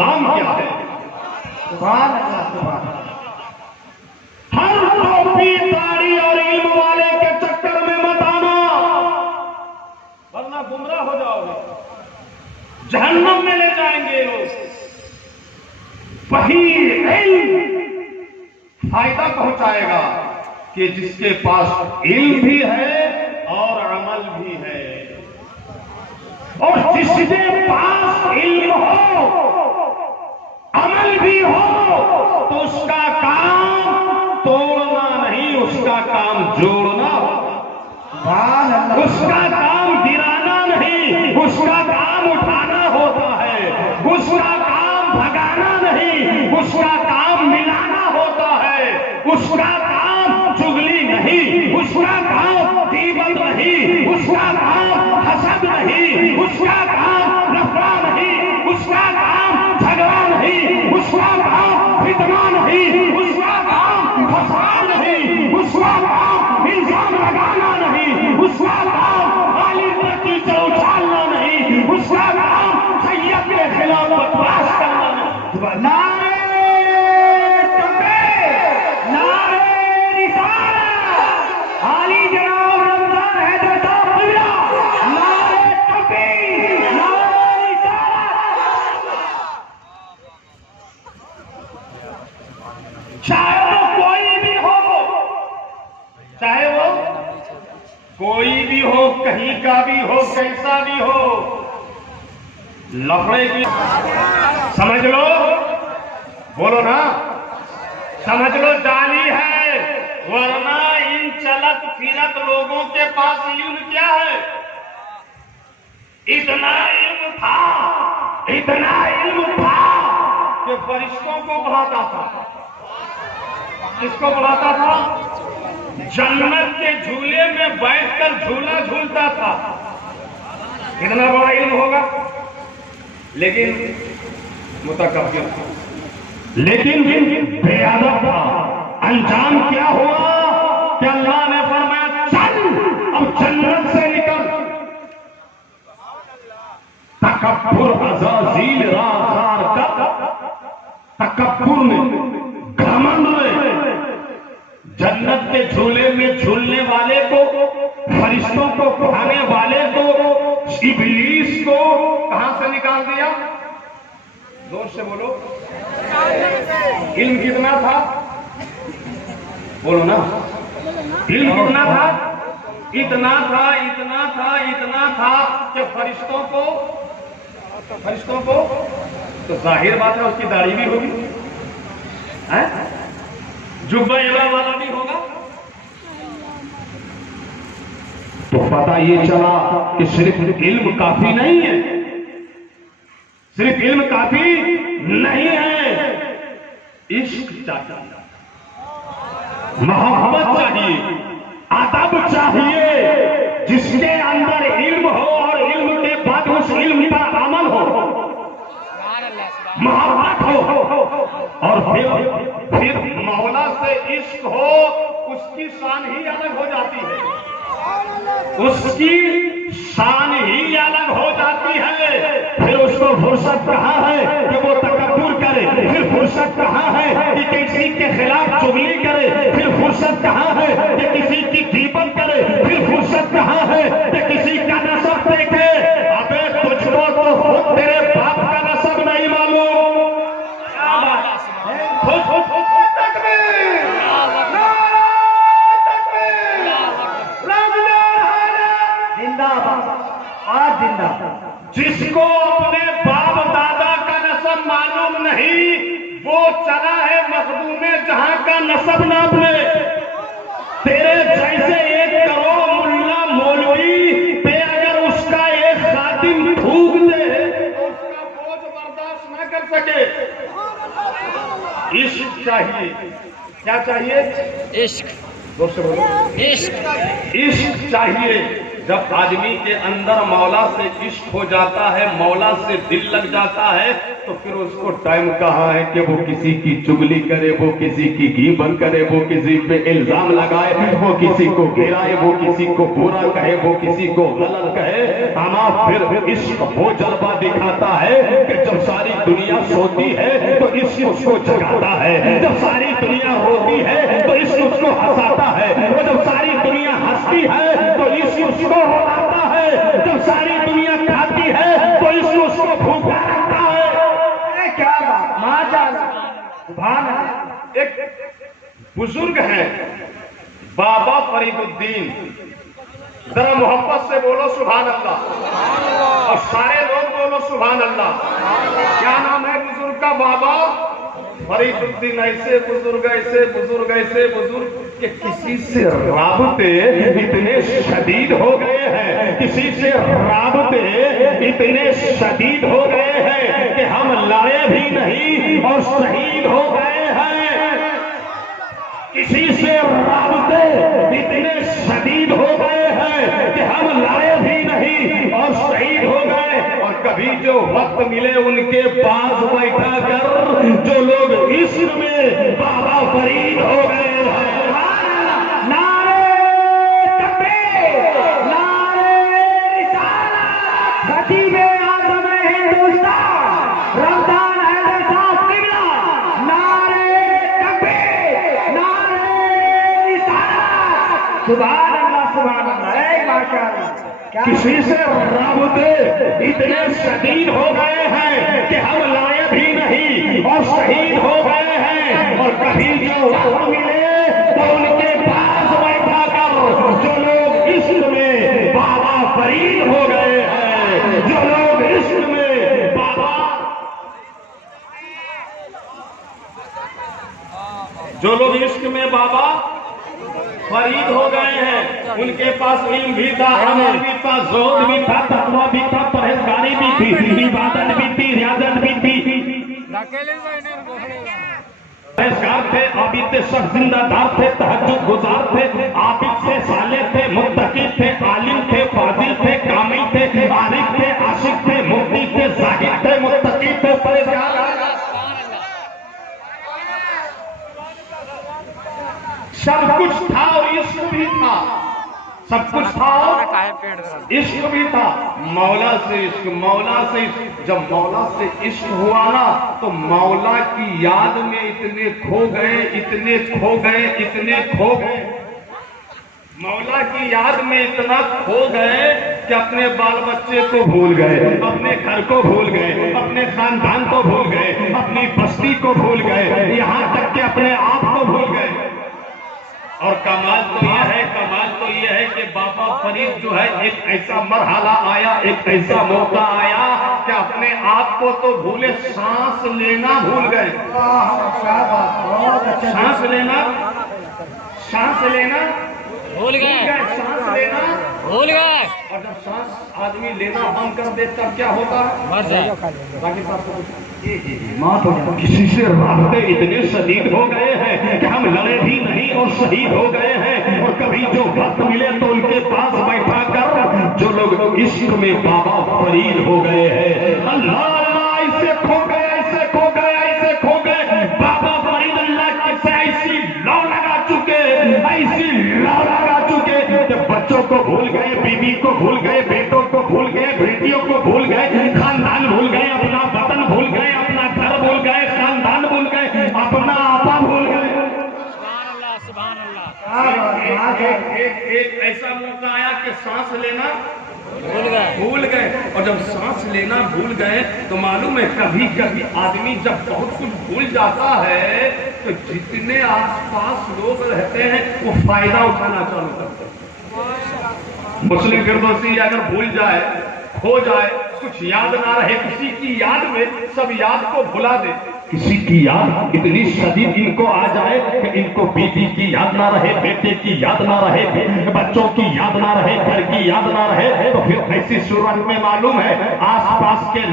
کام کیا ہے؟ سبحان اللہ سبحان اللہ۔ ہر ٹوپی داڑھی اور علم والے کے چکر میں مت آنا، ورنہ گمراہ ہو جاؤ گے، جہنم میں لے جائیں گے لوگ۔ وہی علم فائدہ پہنچائے گا کہ جس کے پاس علم بھی ہے اور عمل بھی ہے، اور جس کے پاس علم ہو عمل بھی ہو تو اس کا کام توڑنا نہیں، اس کا کام جوڑنا ہوگا، سبحان اللہ۔ اس کا کام گرانا نہیں، اس کا کام اٹھانا ہوتا ہے، اس کا کام بھگانا نہیں، اس کا کام ملانا ہوتا ہے، اس کا کام چغلی نہیں، اس کا کام غیبت نہیں، اس کا کام حسد نہیں، اس کا کام نفرت نہیں، اس کا کام جھگڑا نہیں، اس کا کام فتنہ نہیں، اس کا کام فساد نہیں، اس کا کام الزام لگانا نہیں، اس کا کام غالب پر کیچڑ اچھالنا نہیں، اس کا کام سید کے خلاف بکواس کرنا نہیں۔ نعرہ تکبیر، نعرہ رسالت، عالی جناب رمضان حیدر صاحب قبلہ، نعرہ تکبیر، نعرہ رسالت۔ چاہے وہ کوئی بھی ہو، چاہے وہ کوئی بھی ہو، کہیں کا بھی ہو، کیسا بھی ہو، لفڑے کی سمجھ لو، بولو نا، سمجھ لو جعلی ہے، ورنہ ان چلت پھرت لوگوں کے پاس علم کیا ہے؟ اتنا علم تھا کہ فرشتوں کو پڑھاتا تھا۔ کس کو پڑھاتا تھا؟ جنت کے جھولے میں بیٹھ کر جھولا جھولتا تھا۔ اتنا بڑا علم ہوگا، لیکن متکبر تھا، لیکن بے ادب تھا۔ انجام کیا ہوا کہ اللہ نے فرمایا چل اب جنت سے نکل۔ تکبر عزازیل راہزار کا، تکبر میں، گھمنڈ میں، جنت کے جھولے میں جھولنے والے کو، فرشتوں کو پڑھانے والے کو، ابلیس کو کہاں سے نکال دیا؟ زور سے بولو، علم کتنا تھا؟ بولو نا، علم کتنا تھا؟ اتنا تھا کہ فرشتوں کو تو ظاہر بات ہے اس کی داڑھی بھی ہوگی، جبہ الا والا بھی ہوگا، تو پتہ یہ چلا کہ صرف علم کافی نہیں ہے، صرف علم کافی نہیں ہے، عشق چاہیے، محبت چاہیے، ادب چاہیے۔ جس کے اندر علم ہو اور علم کے بعد اس علم پر عمل ہو، محبت ہو، اور پھر مولا سے عشق ہو، اس کی شان ہی الگ ہو جاتی ہے، اس کی شان ہی الگ ہو جاتی ہے۔ پھر اس کو فرصت کہاں ہے کہ وہ تکبر کرے، پھر فرصت کہاں ہے کہ کسی کے خلاف چغلی کرے، پھر فرصت کہاں ہے کہ کسی کی غیبت کرے، پھر فرصت کہاں ہے کہ کسی کا نسب دیکھے۔ ابے تجھ کو تو خود تیرے باپ کا نسب نہیں معلوم۔ کیا بات ہے؟ جس کو اپنے باپ دادا کا نسب معلوم نہیں، وہ چلا ہے مخدوم جہاں کا نسب ناپ لے۔ تیرے جیسے 1 کروڑ ملا مولوی پہ اگر اس کا ایک خادم تھوک دے تو اس کا بوجھ برداشت نہ کر سکے۔ عشق چاہیے، کیا چاہیے؟ عشق، زور سے بولو، عشق چاہیے۔ جب آدمی کے اندر مولا سے عشق ہو جاتا ہے، مولا سے دل لگ جاتا ہے، تو پھر اس کو ٹائم کہاں ہے کہ وہ کسی کی چغلی کرے، وہ کسی کی غیبت کرے، وہ کسی پہ الزام لگائے، وہ کسی کو گرائے، وہ کسی کو برا کہے، وہ کسی کو غلط کہے۔ اما پھر عشق وہ جلوہ دکھاتا ہے کہ جب ساری دنیا سوتی ہے تو عشق اس کو جگاتا ہے، جب ساری دنیا روتی ہے تو عشق اس کو ہنساتا ہے، اور جب ساری دنیا ہنستی ہے تو عشق اس کو رلاتا ہے، جب ساری دنیا کھاتی ہے تو عشق اس کو بھوکا رکھتا ہے۔ کیا بات، ماشاءاللہ، سبحان اللہ۔ ایک بزرگ ہیں بابا فرید الدین، ذرا محبت سے بولو سبحان اللہ، اور سارے لوگ بولو سبحان اللہ۔ کیا نام ہے بزرگ کا؟ بابا فرید الدین۔ ایسے بزرگ ایسے بزرگ ایسے بزرگ کہ کسی سے رابطے اتنے شدید ہو گئے ہیں، کسی سے رابطے اتنے شدید ہو گئے ہیں کہ ہم لڑے بھی نہیں اور شہید ہو گئے ہیں۔ کسی سے رابطے اتنے شدید ہو گئے ہیں کہ ہم لڑے بھی نہیں اور شہید ہو گئے، اور کبھی جو وقت ملے ان کے پاس بیٹھا کر جو لوگ عشق میں بابا فرید ہو گئے ہیں۔ نعرے تکبیر، نعرے رسالت، خطیب اعظم ہندوستان رمضان حیدر صاحب قبلہ، نعرے تکبیر، نعرے رسالت، سبحان اللہ سبحان اللہ، اے ماشاءاللہ۔ کسی سے رابطے اتنے شدید ہو گئے ہیں کہ ہم لائے بھی نہیں اور شہید ہو گئے ہیں، اور کبھی جو وقت ملے تو ان کے پاس بیٹھا کر جو لوگ عشق میں بابا فرید ہو گئے ہیں، جو لوگ عشق میں بابا فرید ہو گئے ہیں، ان کے پاس علم بھی تھا، عمل بھی تھا، زہد بھی تھا، تقویٰ بھی تھا، پرہیزگاری بھی تھی، عبادت بھی تھی، ریاضت بھی تھی، پرہیزگار تھے، عابد تھے، سب زندہ دار تھے، تہجد گزار تھے، عابد تھے، صالح تھے، متقی تھے، عالم تھے، فاضل تھے، کامل تھے، عارف تھے، عاشق تھے، مفتی تھے، زاہد تھے، متقی تھے، پرہیزگار سب کچھ تھا، اور عشق بھی تھا، سب کچھ تھا اور عشق بھی تھا۔ مولا سے عشق، مولا سے عشق، جب مولا سے عشق ہوا نا تو مولا کی یاد میں اتنے کھو گئے، اتنے کھو گئے، اتنے کھو گئے، مولا کی یاد میں اتنا کھو گئے کہ اپنے بال بچے کو بھول گئے، اپنے گھر کو بھول گئے، اپنے خاندان کو بھول گئے، اپنی بستی کو بھول گئے، یہاں تک کہ اپنے آپ کو بھول گئے۔ اور کمال تو یہ ہے کہ بابا فرید جو ہے ایک ایسا مرحلہ آیا، ایک ایسا موقع آیا کہ اپنے آپ کو تو بھولے، سانس لینا بھول گئے، سانس لینا بھول گئے، سانس لینا بھول گئے، اور جب سانس آدمی لینا بند کر دے تب کیا ہوتا ہے؟ مر جائے۔ باقی صاحب کو موت ہو جائے۔ کسی سے رابطے اتنے شدید ہو گئے ہیں کہ ہم لڑے بھی نہیں اور شہید ہو گئے ہیں، اور کبھی جو وقت ملے تو ان کے پاس بیٹھا کر جو لوگ عشق میں بابا فرید ہو گئے ہیں، اللہ اللہ ایسے کھو گئے، ایسے کھو گئے، ایسے کھو گئے، بابا فرید اللہ کے سے ایسی لو لگا چکے، ایسی لو لگا چکے کہ بچوں کو بھول گئے، بیوی کو بھول گئے، بیٹوں کو بھول گئے، بیٹیوں کو بھول گئے، خاندان بھول گئے، اپنا وطن بھول گئے، اپنا گھر بھول گئے، خاندان بھول گئے، اپنا آپا بھول گئے۔ سبحان اللہ، سبحان اللہ، ایک ایسا موقع آیا کہ سانس لینا بھول گئے، اور جب سانس لینا بھول گئے تو معلوم ہے کبھی کبھی آدمی جب بہت کچھ بھول جاتا ہے تو جتنے آس پاس لوگ رہتے ہیں وہ فائدہ اٹھانا چالو کرتے ہیں۔ مسلم فردوسی اگر بھول جائے، کھو جائے، کچھ یاد نہ رہے، کسی کی یاد میں سب یاد کو بھلا دے، کسی کی یاد اتنی شدید ان کو آ جائے کہ ان کو بیٹی کی یاد نہ رہے، بیٹے کی یاد نہ رہے، بچوں کی یاد نہ رہے، گھر کی یاد نہ رہے، تو پھر ایسی صورت میں معلوم ہے آس پاس کے لوگ